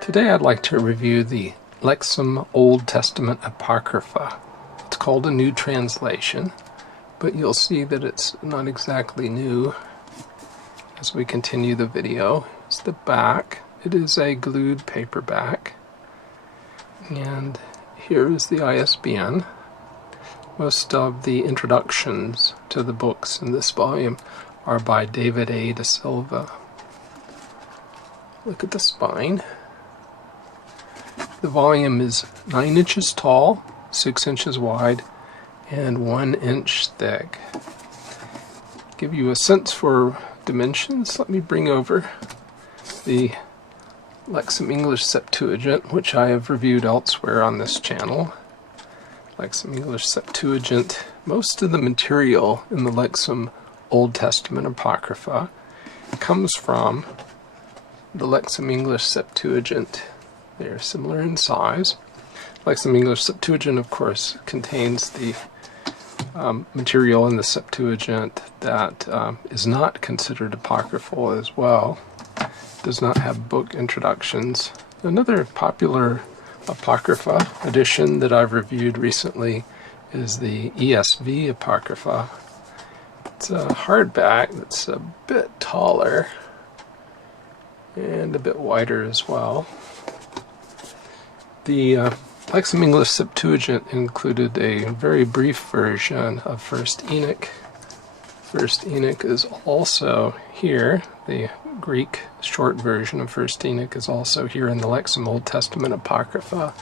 Today I'd like to review the Lexham Old Testament Apocrypha. It's called a new translation, but you'll see that it's not exactly new as we continue the video. It's the back. It is a glued paperback, and here is the ISBN. Most of the introductions to the books in this volume are by David A. da Silva. Look at the spine. The volume is 9 inches tall, 6 inches wide, and 1 inch thick. Give you a sense for dimensions, let me bring over the Lexham English Septuagint, which I have reviewed elsewhere on this channel. Lexham English Septuagint. Most of the material in the Lexham Old Testament Apocrypha comes from the Lexham English Septuagint. They are similar in size. Lexham English Septuagint, of course, contains the material in the Septuagint that is not considered apocryphal as well. It does not have book introductions. Another popular Apocrypha edition that I've reviewed recently is the ESV Apocrypha. It's a hardback that's a bit taller and a bit wider as well. The Lexham English Septuagint included a very brief version of 1st Enoch. 1st Enoch is also here. The Greek short version of 1st Enoch is also here in the Lexham Old Testament Apocrypha.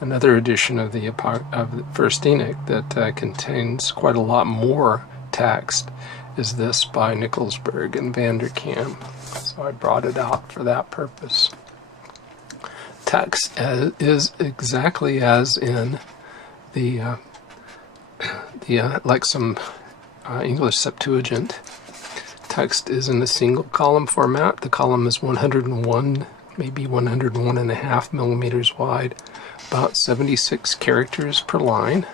Another edition of the 1st Enoch that contains quite a lot more text is this by Nicholsburg and Vanderkam. So I brought it out for that purpose. Text is exactly as in the Lexham English Septuagint. Text is in a single column format. The column is 101, maybe 101.5 millimeters wide, about 76 characters per line,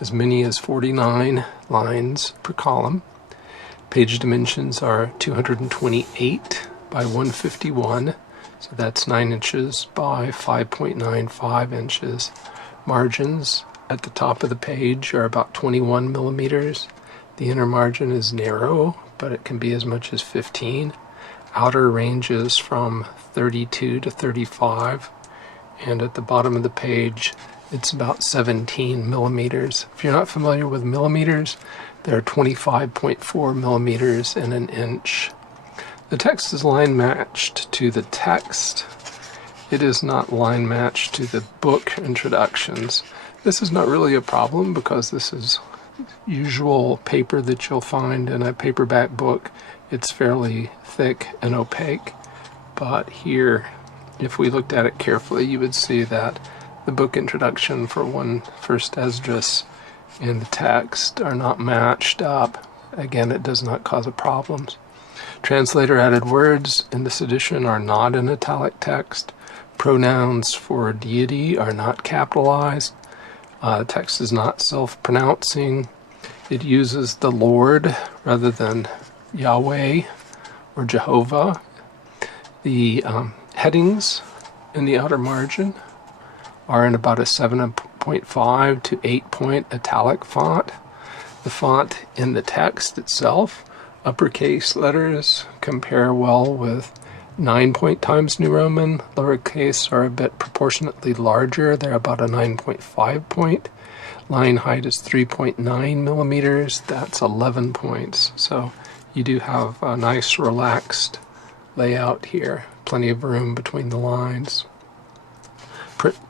as many as 49 lines per column. Page dimensions are 228 by 151. So that's 9 inches by 5.95 inches. Margins at the top of the page are about 21 millimeters. The inner margin is narrow, but it can be as much as 15. Outer ranges from 32 to 35. And at the bottom of the page, it's about 17 millimeters. If you're not familiar with millimeters, they're 25.4 millimeters in an inch. The text is line matched to the text. It is not line matched to the book introductions. This is not really a problem because this is usual paper that you'll find in a paperback book. It's fairly thick and opaque, but here, if we looked at it carefully, you would see that the book introduction for 1st Esdras and the text are not matched up. Again, it does not cause a problem. Translator added words in this edition are not in italic text. Pronouns for deity are not capitalized. Text is not self-pronouncing. It uses the Lord rather than Yahweh or Jehovah. The headings in the outer margin are in about a 7.5 to 8-point italic font. The font in the text itself, uppercase letters, compare well with 9-point Times New Roman. Lowercase are a bit proportionately larger. They're about a 9.5 point. Line height is 3.9 millimeters. That's 11 points. So you do have a nice relaxed layout here. Plenty of room between the lines.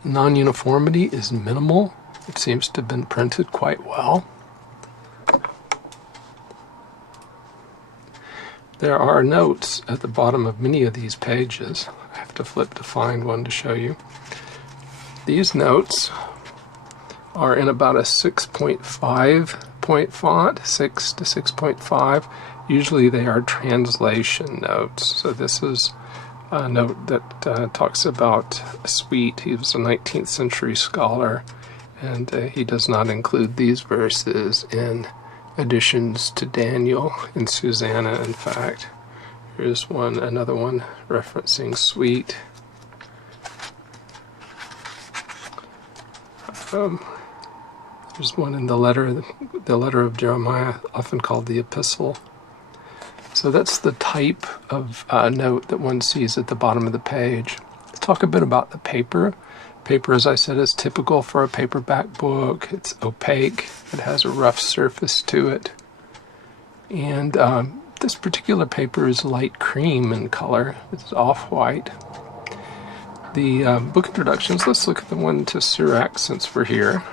Non-uniformity is minimal. It seems to have been printed quite well. There are notes at the bottom of many of these pages. I have to flip to find one to show you. These notes are in about a 6.5 point font, 6 to 6.5. Usually they are translation notes. So this is a note that talks about a suite. He was a 19th century scholar, and he does not include these verses in additions to Daniel and Susanna. In fact, here's another one referencing suite. There's one in the letter of Jeremiah, often called the epistle. So that's the type of note that one sees at the bottom of the page. Let's talk a bit about the paper. Paper, as I said, is typical for a paperback book. It's opaque. It has a rough surface to it. And this particular paper is light cream in color. It's off-white. The book introductions, let's look at the one to Sirach since we're here.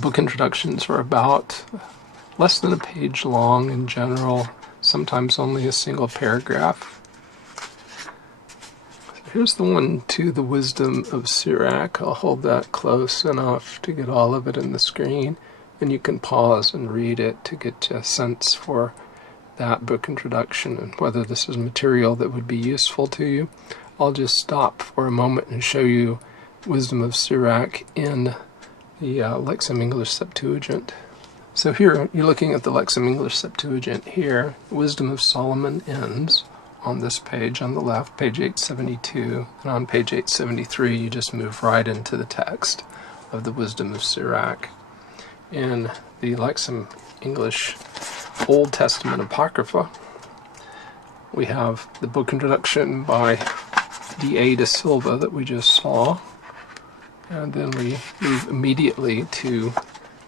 Book introductions are about less than a page long in general, sometimes only a single paragraph. Here's the one to the Wisdom of Sirach. I'll hold that close enough to get all of it in the screen, and you can pause and read it to get a sense for that book introduction and whether this is material that would be useful to you. I'll just stop for a moment and show you Wisdom of Sirach in the Lexham English Septuagint. So here, you're looking at the Lexham English Septuagint here. Wisdom of Solomon ends on this page on the left, page 872, and on page 873 you just move right into the text of the Wisdom of Sirach. In the Lexham English Old Testament Apocrypha, we have the book introduction by D.A. da Silva that we just saw, and then we move immediately to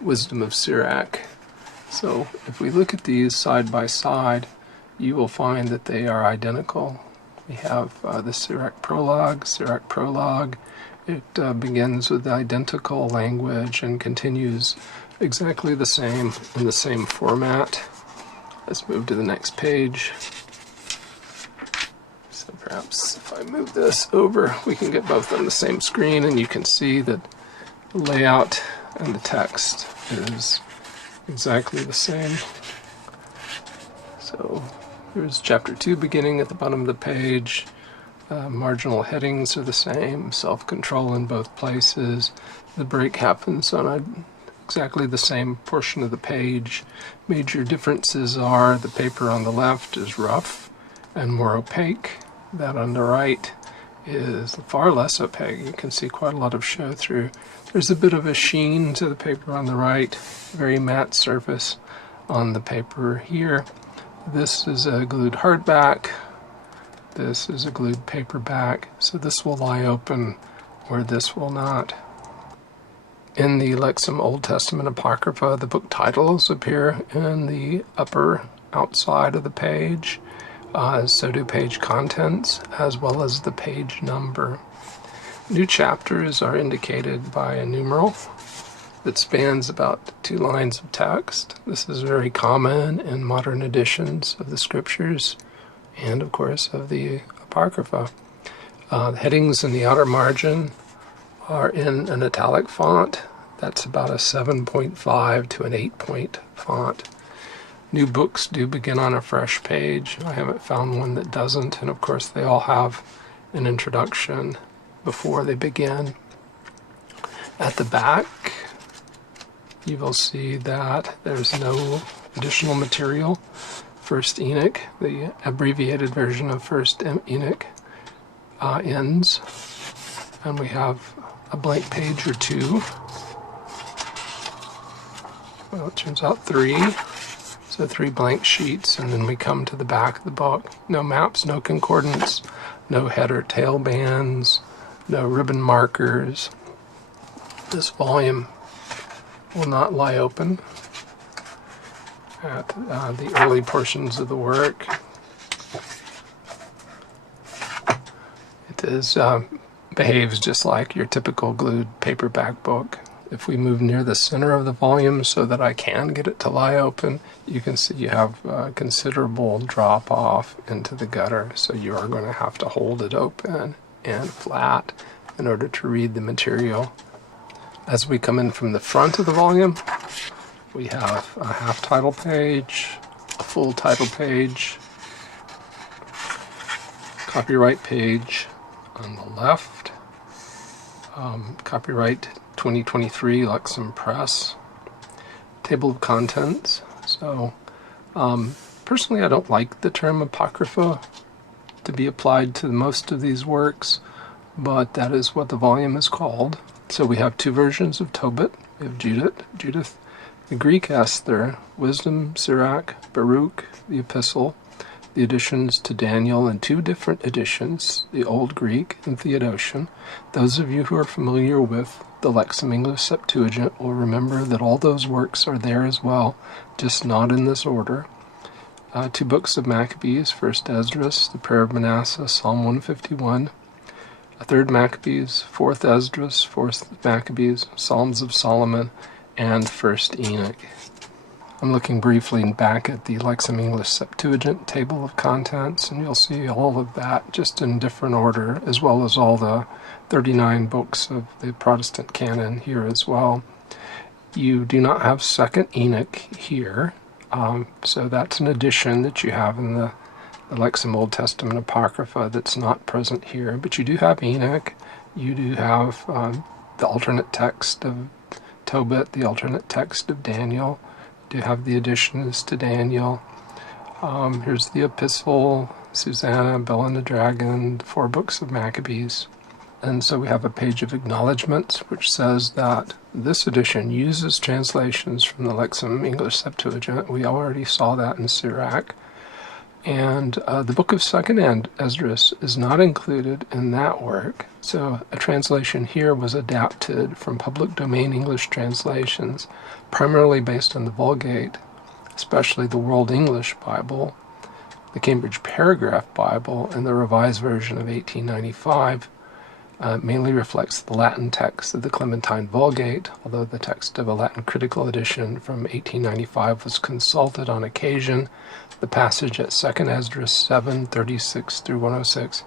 Wisdom of Sirach. So if we look at these side by side, you will find that they are identical. We have the Sirach prologue. It begins with identical language and continues exactly the same in the same format. Let's move to the next page. So perhaps if I move this over, we can get both on the same screen, and you can see that the layout and the text is exactly the same. So here's chapter 2 beginning at the bottom of the page. Marginal headings are the same, self-control in both places. The break happens on exactly the same portion of the page. Major differences are the paper on the left is rough and more opaque. That on the right is far less opaque. You can see quite a lot of show through. There's a bit of a sheen to the paper on the right, very matte surface on the paper here. This is a glued hardback. This is a glued paperback. So this will lie open where this will not. In the Lexham Old Testament Apocrypha, the book titles appear in the upper outside of the page. So do page contents, as well as the page number. New chapters are indicated by a numeral that spans about 2 lines of text. This is very common in modern editions of the scriptures and, of course, of the Apocrypha. The headings in the outer margin are in an italic font. That's about a 7.5 to an 8-point font. New books do begin on a fresh page. I haven't found one that doesn't, and of course they all have an introduction before they begin. At the back, you will see that there's no additional material. First Enoch, the abbreviated version of First Enoch, ends, and we have a blank page or 2. Well, it turns out 3. So 3 blank sheets, and then we come to the back of the book. No maps, no concordance, no head or tail bands, no ribbon markers. This volume will not lie open at the early portions of the work. It behaves just like your typical glued paperback book. If we move near the center of the volume so that I can get it to lie open, you can see you have considerable drop off into the gutter, so you are going to have to hold it open and flat in order to read the material. As we come in from the front of the volume, we have a half title page, a full title page, copyright page on the left, copyright 2023 Lexham Press, table of contents. So personally I don't like the term Apocrypha to be applied to most of these works, but that is what the volume is called. So we have two versions of Tobit. We have Judith, the Greek Esther, Wisdom, Sirach, Baruch, the Epistle, the additions to Daniel, and two different editions, the Old Greek and Theodotion. Those of you who are familiar with the Lexham English Septuagint will remember that all those works are there as well, just not in this order. Two books of Maccabees, first Esdras, the Prayer of Manasseh, Psalm 151, a third Maccabees, fourth Esdras, fourth Maccabees, Psalms of Solomon, and first Enoch. I'm looking briefly back at the Lexham English Septuagint table of contents, and you'll see all of that just in different order, as well as all the 39 books of the Protestant canon here as well. You do not have second Enoch here, so that's an addition that you have in the Lexham Old Testament Apocrypha that's not present here. But you do have Enoch, you do have the alternate text of Tobit, the alternate text of Daniel, you do have the additions to Daniel. Here's the Epistle, Susanna, Bell and the Dragon, the four books of Maccabees. And so we have a page of acknowledgments which says that this edition uses translations from the Lexham English Septuagint. We already saw that in Sirach. And the book of 2nd Esdras is not included in that work. So a translation here was adapted from public domain English translations, primarily based on the Vulgate, especially the World English Bible, the Cambridge Paragraph Bible, and the Revised Version of 1895. Mainly reflects the Latin text of the Clementine Vulgate, although the text of a Latin critical edition from 1895 was consulted on occasion. The passage at 2nd Esdras 7:36 through 106.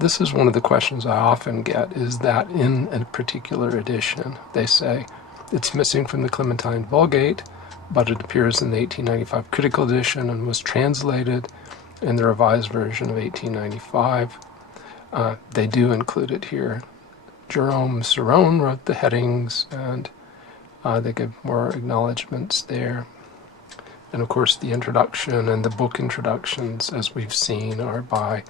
This is one of the questions I often get, is that in a particular edition? They say it's missing from the Clementine Vulgate, but it appears in the 1895 critical edition and was translated in the Revised Version of 1895. They do include it here. Jerome Cerrone wrote the headings, and they give more acknowledgments there. And of course the introduction and the book introductions, as we've seen, are by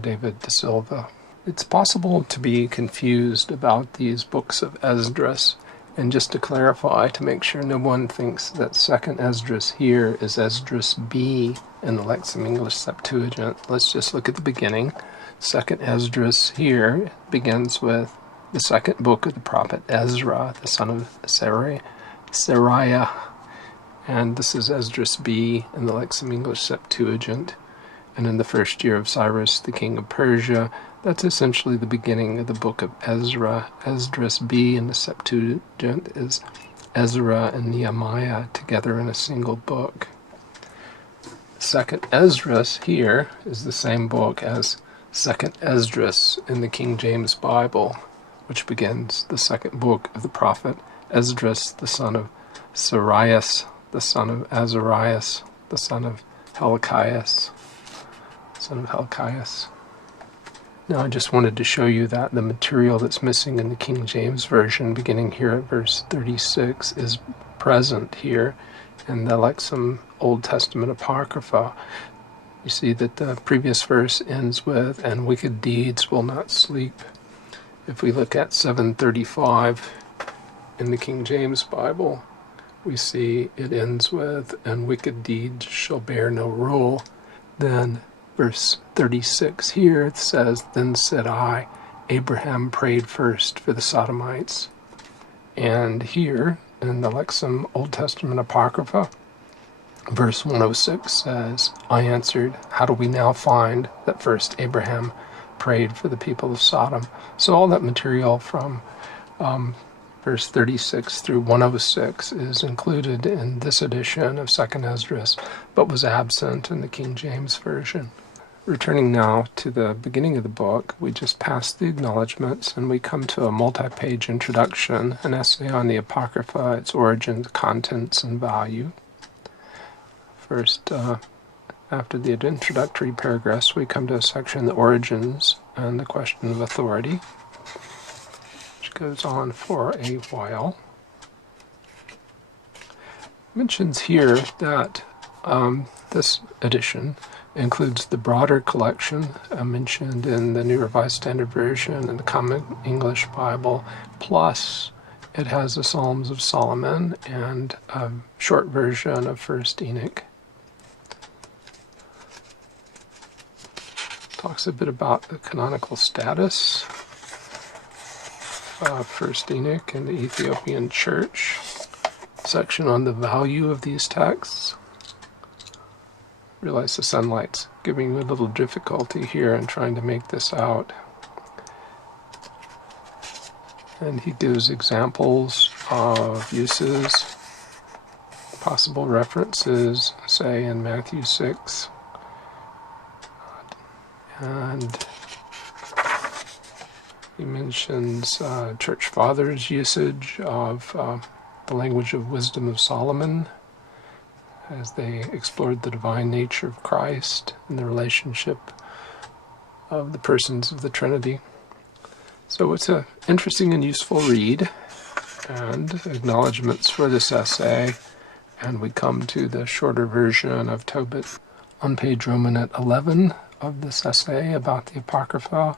David De Silva. It's possible to be confused about these books of Esdras, and just to clarify, to make sure no one thinks that 2nd Esdras here is Esdras B in the Lexham English Septuagint, let's just look at the beginning. 2nd Esdras here begins with the second book of the prophet Ezra, the son of Sariah, and this is Esdras B in the Lexham English Septuagint. And in the first year of Cyrus, the king of Persia, that's essentially the beginning of the book of Ezra. Esdras B in the Septuagint is Ezra and Nehemiah together in a single book. 2nd Esdras here is the same book as 2nd Esdras in the King James Bible, which begins the second book of the prophet Esdras, the son of Sarias, the son of Azarias, the son of Hilkias. Now I just wanted to show you that the material that's missing in the King James Version, beginning here at verse 36, is present here in the Lexham Old Testament Apocrypha. You see that the previous verse ends with, "and wicked deeds will not sleep." If we look at 735 in the King James Bible, we see it ends with, "and wicked deeds shall bear no rule." Then verse 36 here, it says, "Then said I, Abraham prayed first for the Sodomites." And here in the Lexham Old Testament Apocrypha, verse 106 says, "I answered, how do we now find that first Abraham prayed for the people of Sodom?" So all that material from verse 36 through 106 is included in this edition of 2nd Esdras, but was absent in the King James Version. Returning now to the beginning of the book, we just passed the acknowledgments and we come to a multi-page introduction, an essay on the Apocrypha, its origins, contents, and value. First, after the introductory paragraphs, we come to a section, the origins and the question of authority, which goes on for a while. It mentions here that this edition includes the broader collection mentioned in the New Revised Standard Version and the Common English Bible, plus it has the Psalms of Solomon and a short version of 1st Enoch. Talks a bit about the canonical status of 1st Enoch in the Ethiopian Church. Section on the value of these texts. Realize the sunlight's giving me a little difficulty here in trying to make this out. And he gives examples of uses, possible references, say in Matthew 6. And he mentions church fathers' usage of the language of wisdom of Solomon as they explored the divine nature of Christ and the relationship of the persons of the Trinity. So it's an interesting and useful read, and acknowledgments for this essay, and we come to the shorter version of Tobit. On page Romanet 11 of this essay about the Apocrypha,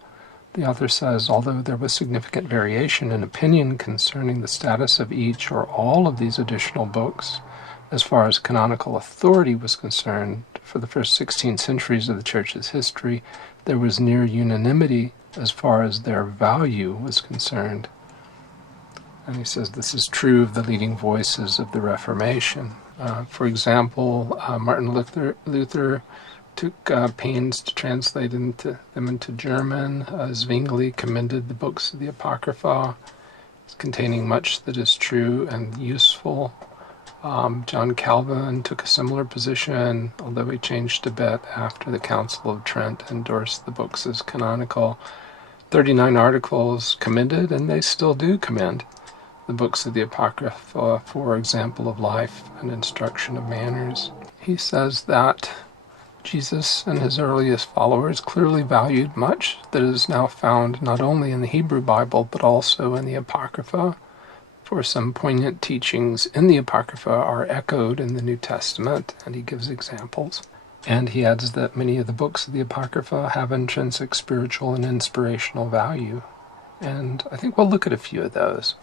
the author says, although there was significant variation in opinion concerning the status of each or all of these additional books, as far as canonical authority was concerned, for the first 16 centuries of the Church's history, there was near unanimity as far as their value was concerned. And he says this is true of the leading voices of the Reformation. For example, Martin Luther took pains to translate them into German. Zwingli commended the books of the Apocrypha as containing much that is true and useful. John Calvin took a similar position, although he changed a bit after the Council of Trent endorsed the books as canonical. 39 articles commended, and they still do commend, the books of the Apocrypha for example of life and instruction of manners. He says that Jesus and his earliest followers clearly valued much that is now found not only in the Hebrew Bible but also in the Apocrypha, for some poignant teachings in the Apocrypha are echoed in the New Testament, and he gives examples. And he adds that many of the books of the Apocrypha have intrinsic spiritual and inspirational value. And I think we'll look at a few of those.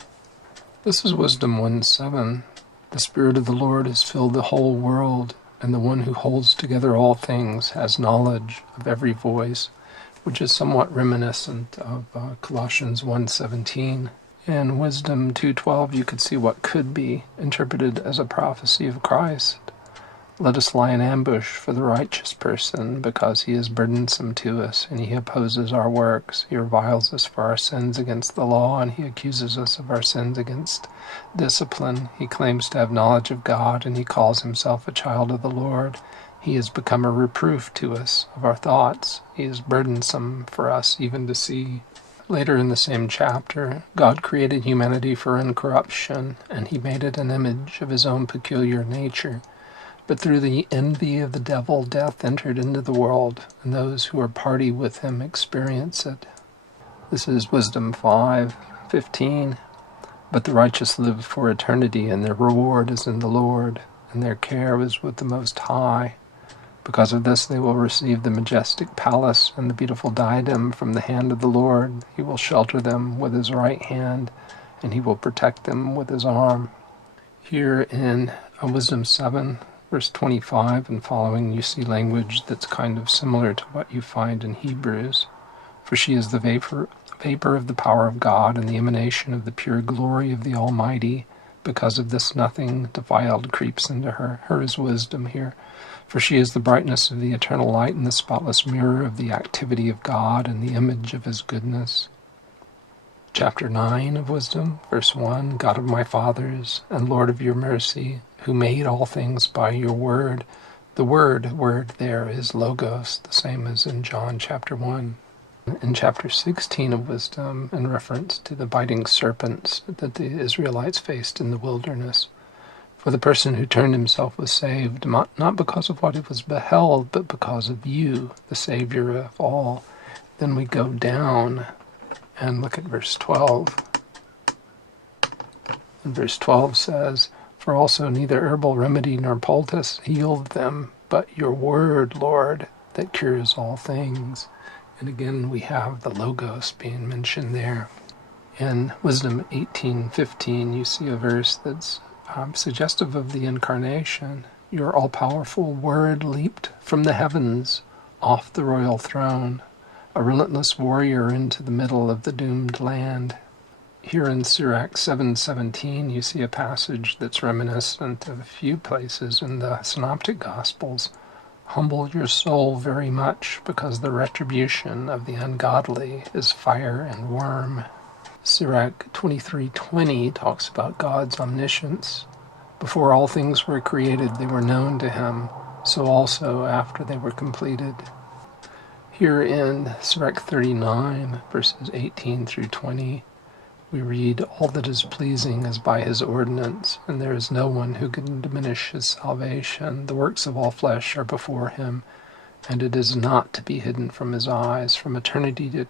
This is Wisdom 1:7. The Spirit of the Lord has filled the whole world, and the one who holds together all things has knowledge of every voice, which is somewhat reminiscent of Colossians 1:17. In Wisdom 2:12, you could see what could be interpreted as a prophecy of Christ. Let us lie in ambush for the righteous person, because he is burdensome to us, and he opposes our works. He reviles us for our sins against the law, and he accuses us of our sins against discipline. He claims to have knowledge of God, and he calls himself a child of the Lord. He has become a reproof to us of our thoughts. He is burdensome for us even to see. Later in the same chapter, God created humanity for incorruption, and he made it an image of his own peculiar nature. But through the envy of the devil, death entered into the world, and those who are party with him experience it. This is Wisdom 5:15. But the righteous live for eternity, and their reward is in the Lord, and their care is with the Most High. Because of this they will receive the majestic palace and the beautiful diadem from the hand of the Lord. He will shelter them with his right hand, and he will protect them with his arm. Here in Wisdom 7, verse 25 and following, you see language that's kind of similar to what you find in Hebrews. For she is the vapor of the power of God and the emanation of the pure glory of the Almighty. Because of this nothing defiled creeps into her. Her is wisdom here. For she is the brightness of the eternal light and the spotless mirror of the activity of God and the image of his goodness. Chapter 9 of Wisdom, verse 1, God of my fathers and Lord of your mercy, who made all things by your word. The word there is logos, the same as in John chapter 1. In chapter 16 of Wisdom, in reference to the biting serpents that the Israelites faced in the wilderness, for the person who turned himself was saved, not because of what he was beheld, but because of you, the Savior of all. Then we go down and look at verse 12. And verse 12 says, For also neither herbal remedy nor poultice healed them, but your word, Lord, that cures all things. And again, we have the Logos being mentioned there. In Wisdom 18:15, you see a verse that's suggestive of the incarnation. Your all-powerful word leaped from the heavens off the royal throne, a relentless warrior into the middle of the doomed land. Here in Sirach 7:17, you see a passage that's reminiscent of a few places in the Synoptic Gospels. Humble your soul very much, because the retribution of the ungodly is fire and worm. Sirach 23:20 talks about God's omniscience. Before all things were created, they were known to him, so also after they were completed. Here in Sirach 39, verses 18 through 20, we read, all that is pleasing is by his ordinance, and there is no one who can diminish his salvation. The works of all flesh are before him, and it is not to be hidden from his eyes. From eternity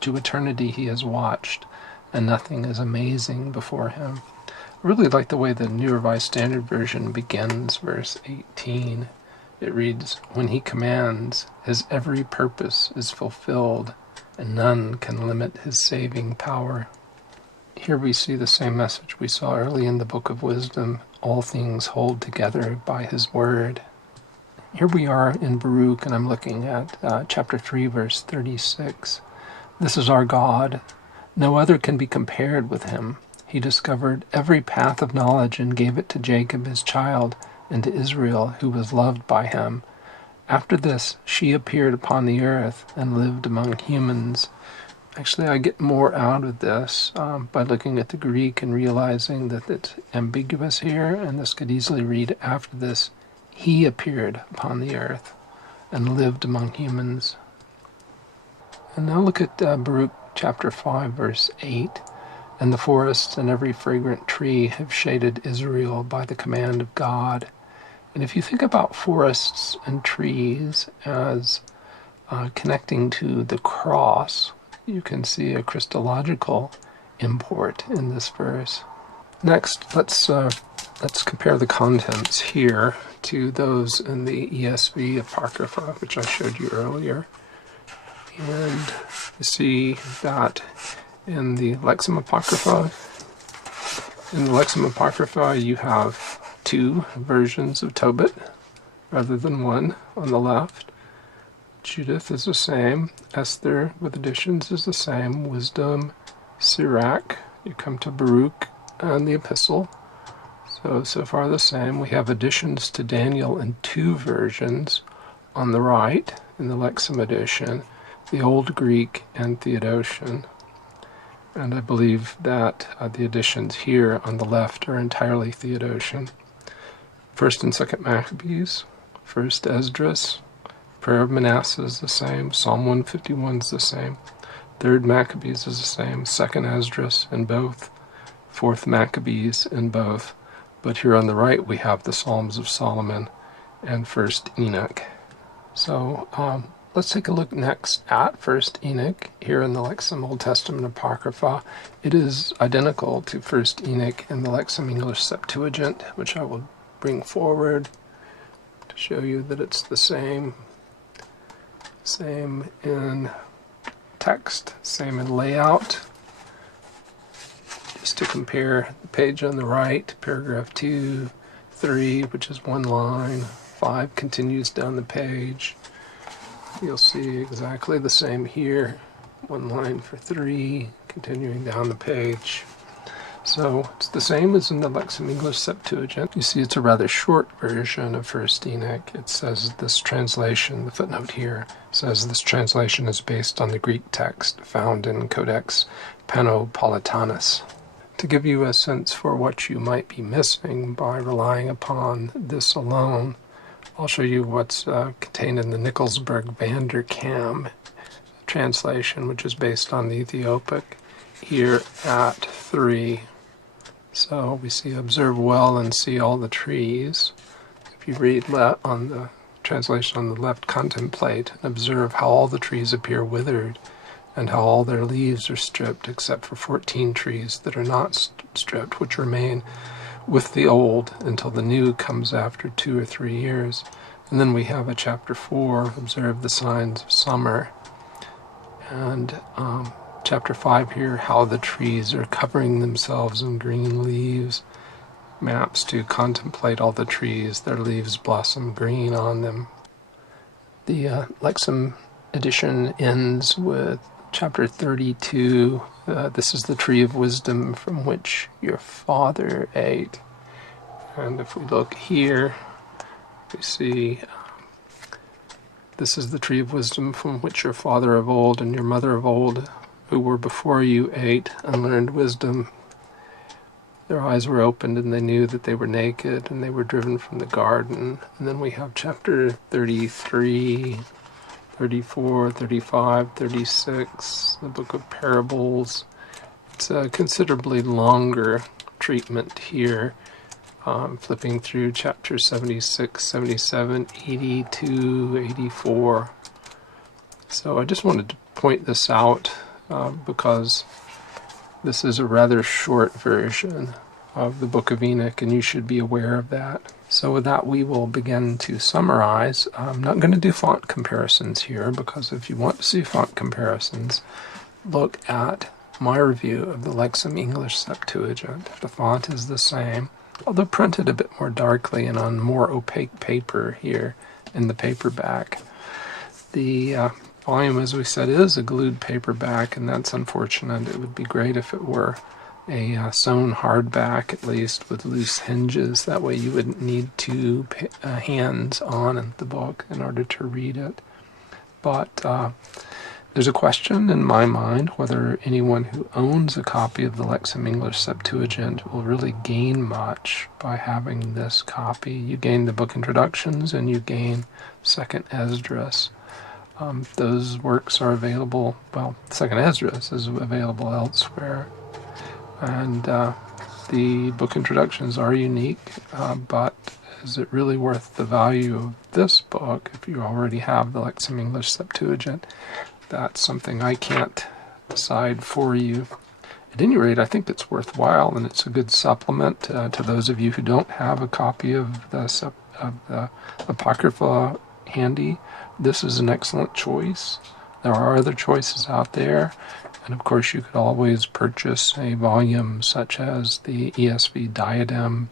to eternity he has watched, and nothing is amazing before him. I really like the way the New Revised Standard Version begins verse 18. It reads, when he commands, his every purpose is fulfilled, and none can limit his saving power. Here we see the same message we saw early in the Book of Wisdom. All things hold together by his word. Here we are in Baruch, and I'm looking at chapter 3, verse 36. This is our God. No other can be compared with him. He discovered every path of knowledge and gave it to Jacob his child, and to Israel, who was loved by him. After this, she appeared upon the earth and lived among humans. Actually, I get more out of this by looking at the Greek and realizing that it's ambiguous here, and this could easily read, after this, he appeared upon the earth and lived among humans. And now look at Baruch chapter 5, verse 8. And the forests and every fragrant tree have shaded Israel by the command of God. And if you think about forests and trees as connecting to the cross, you can see a Christological import in this verse. Next, let's compare the contents here to those in the ESV Apocrypha, which I showed you earlier. And you see that in the Lexham Apocrypha, you have two versions of Tobit rather than one on the left. Judith is the same. Esther, with additions, is the same. Wisdom, Sirach. You come to Baruch and the Epistle. So far the same. We have additions to Daniel in two versions on the right in the Lexham edition, the Old Greek and Theodotion. And I believe that the additions here on the left are entirely Theodotion. 1st and 2nd Maccabees, 1st Esdras, Prayer of Manasseh is the same, Psalm 151 is the same, 3rd Maccabees is the same, 2nd Esdras in both, 4th Maccabees in both. But here on the right we have the Psalms of Solomon and 1st Enoch. So let's take a look next at 1st Enoch here in the Lexham Old Testament Apocrypha. It is identical to 1st Enoch in the Lexham English Septuagint, which I will bring forward to show you that it's the same in text, same in layout. Just to compare the page on the right, paragraph 2, 3, which is one line, 5 continues down the page. You'll see exactly the same here, one line for 3, continuing down the page. So it's the same as in the Lexham English Septuagint. You see it's a rather short version of 1st Enoch. It says this translation, the footnote here, says this translation is based on the Greek text found in Codex Panopolis. To give you a sense for what you might be missing by relying upon this alone, I'll show you what's contained in the Nicolsburg Vander Kam translation, which is based on the Ethiopic, here at 3. So we see observe well and see all the trees. If you read on the translation on the left, contemplate and observe how all the trees appear withered and how all their leaves are stripped except for 14 trees that are not stripped, which remain with the old until the new comes after 2 or 3 years. And then we have a chapter 4, observe the signs of summer. And chapter 5 here, how the trees are covering themselves in green leaves. Maps to contemplate all the trees, their leaves blossom green on them. The Lexham edition ends with chapter 32. This is the tree of wisdom from which your father ate. And if we look here, we see this is the tree of wisdom from which your father of old and your mother of old, who were before you, ate and learned wisdom. Their eyes were opened and they knew that they were naked and they were driven from the garden. And then we have chapter 33, 34, 35, 36, the book of parables. It's a considerably longer treatment here, flipping through chapters 76, 77, 82, 84. So I just wanted to point this out because this is a rather short version of the Book of Enoch, and you should be aware of that. So with that, we will begin to summarize. I'm not going to do font comparisons here, because if you want to see font comparisons, look at my review of the Lexham English Septuagint. The font is the same, although printed a bit more darkly and on more opaque paper here in the paperback. The volume, as we said, is a glued paperback, and that's unfortunate. It would be great if it were a sewn hardback, at least, with loose hinges. That way you wouldn't need two hands on the book in order to read it. But there's a question in my mind whether anyone who owns a copy of the Lexham English Septuagint will really gain much by having this copy. You gain the book introductions and you gain 2nd Esdras. Those works are available, well, 2nd Esdras is available elsewhere. And the book introductions are unique, but is it really worth the value of this book if you already have the Lexham English Septuagint? That's something I can't decide for you. At any rate, I think it's worthwhile, and it's a good supplement to those of you who don't have a copy of the Apocrypha handy. This is an excellent choice. There are other choices out there, and of course you could always purchase a volume such as the ESV Diadem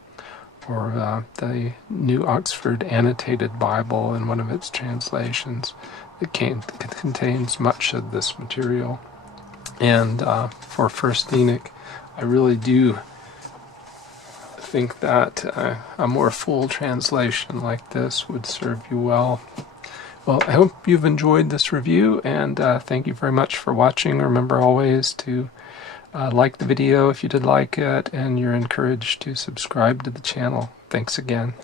or the New Oxford Annotated Bible in one of its translations. It contains much of this material. And for First Enoch, I really do think that a more full translation like this would serve you well. Well, I hope you've enjoyed this review, and thank you very much for watching. Remember always to like the video if you did like it, and you're encouraged to subscribe to the channel. Thanks again.